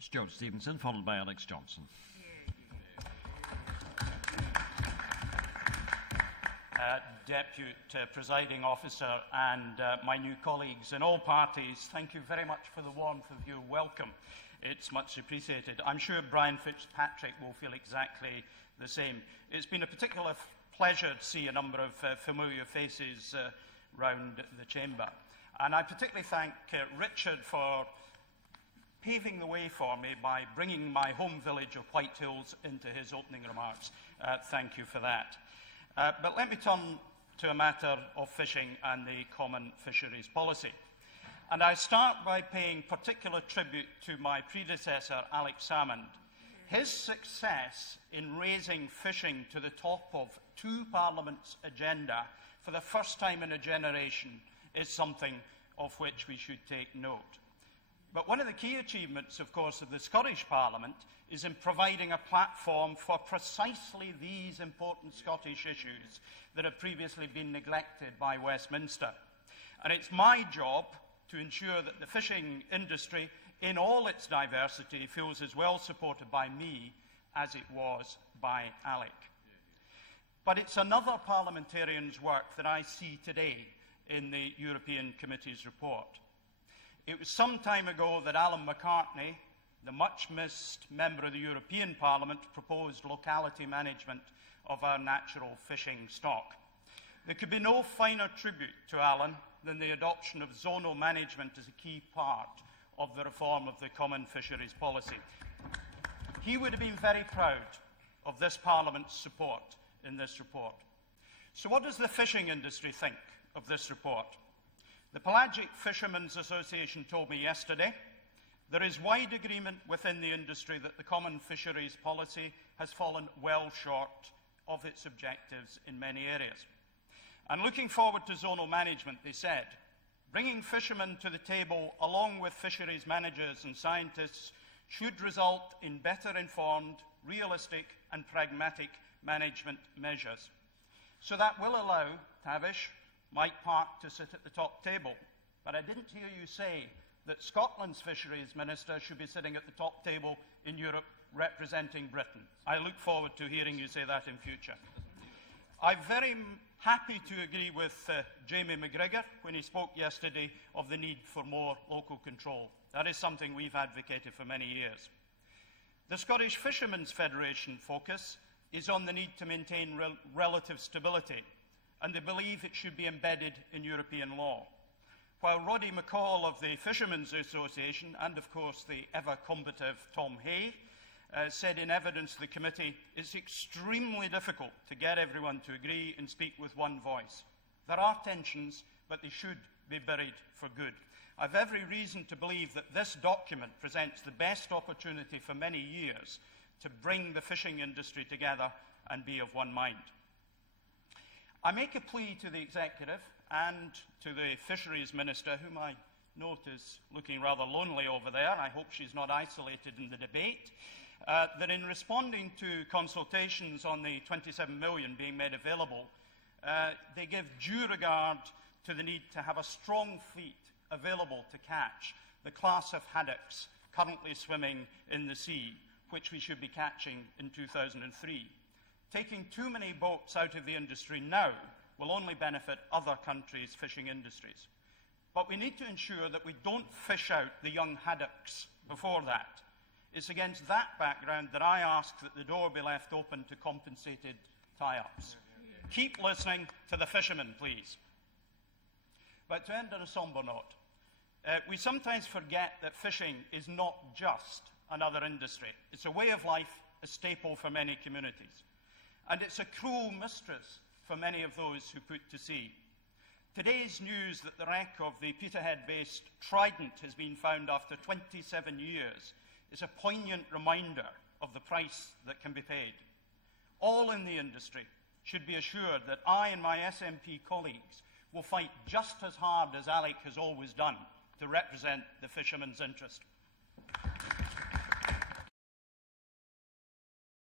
Stewart Stevenson, followed by Alex Johnson. Deputy Presiding Officer and my new colleagues in all parties, thank you very much for the warmth of your welcome. It's much appreciated. I'm sure Brian Fitzpatrick will feel exactly the same. It's been a particular pleasure to see a number of familiar faces round the chamber. And I particularly thank Richard for paving the way for me by bringing my home village of Whitehills into his opening remarks. Thank you for that. But let me turn to a matter of fishing and the common fisheries policy. And I start by paying particular tribute to my predecessor, Alex Salmond. His success in raising fishing to the top of two Parliament's agenda for the first time in a generation is something of which we should take note. But one of the key achievements, of course, of the Scottish Parliament is in providing a platform for precisely these important Scottish issues that have previously been neglected by Westminster. And it's my job to ensure that the fishing industry, in all its diversity, feels as well supported by me as it was by Alec. But it's another parliamentarian's work that I see today in the European Committee's report. It was some time ago that Alan McCartney, the much-missed member of the European Parliament, proposed locality management of our natural fishing stock. There could be no finer tribute to Alan than the adoption of zonal management as a key part of the reform of the common fisheries policy. He would have been very proud of this Parliament's support in this report. So what does the fishing industry think of this report? The Pelagic Fishermen's Association told me yesterday there is wide agreement within the industry that the common fisheries policy has fallen well short of its objectives in many areas. And looking forward to zonal management, they said, bringing fishermen to the table along with fisheries managers and scientists should result in better informed, realistic and pragmatic management measures. So that will allow Tavish, Mike Park to sit at the top table. But I didn't hear you say that Scotland's Fisheries Minister should be sitting at the top table in Europe representing Britain. I look forward to hearing you say that in future. I'm very happy to agree with Jamie McGregor when he spoke yesterday of the need for more local control. That is something we've advocated for many years. The Scottish Fishermen's Federation focus is on the need to maintain relative stability, and they believe it should be embedded in European law. While Roddy McCall of the Fishermen's Association, and of course the ever-combative Tom Hay, said in evidence to the committee, it's extremely difficult to get everyone to agree and speak with one voice. There are tensions, but they should be buried for good. I've every reason to believe that this document presents the best opportunity for many years to bring the fishing industry together and be of one mind. I make a plea to the Executive and to the Fisheries Minister, whom I note is looking rather lonely over there. I hope she's not isolated in the debate. That in responding to consultations on the 27 million being made available, they give due regard to the need to have a strong fleet available to catch the class of haddocks currently swimming in the sea, which we should be catching in 2003. Taking too many boats out of the industry now will only benefit other countries' fishing industries. But we need to ensure that we don't fish out the young haddocks before that. It's against that background that I ask that the door be left open to compensated tie-ups. Keep listening to the fishermen, please. But to end on a sombre note, we sometimes forget that fishing is not just another industry. It's a way of life, a staple for many communities. And it's a cruel mistress for many of those who put to sea. Today's news that the wreck of the Peterhead-based Trident has been found after 27 years is a poignant reminder of the price that can be paid. All in the industry should be assured that I and my SNP colleagues will fight just as hard as Alec has always done to represent the fishermen's interest.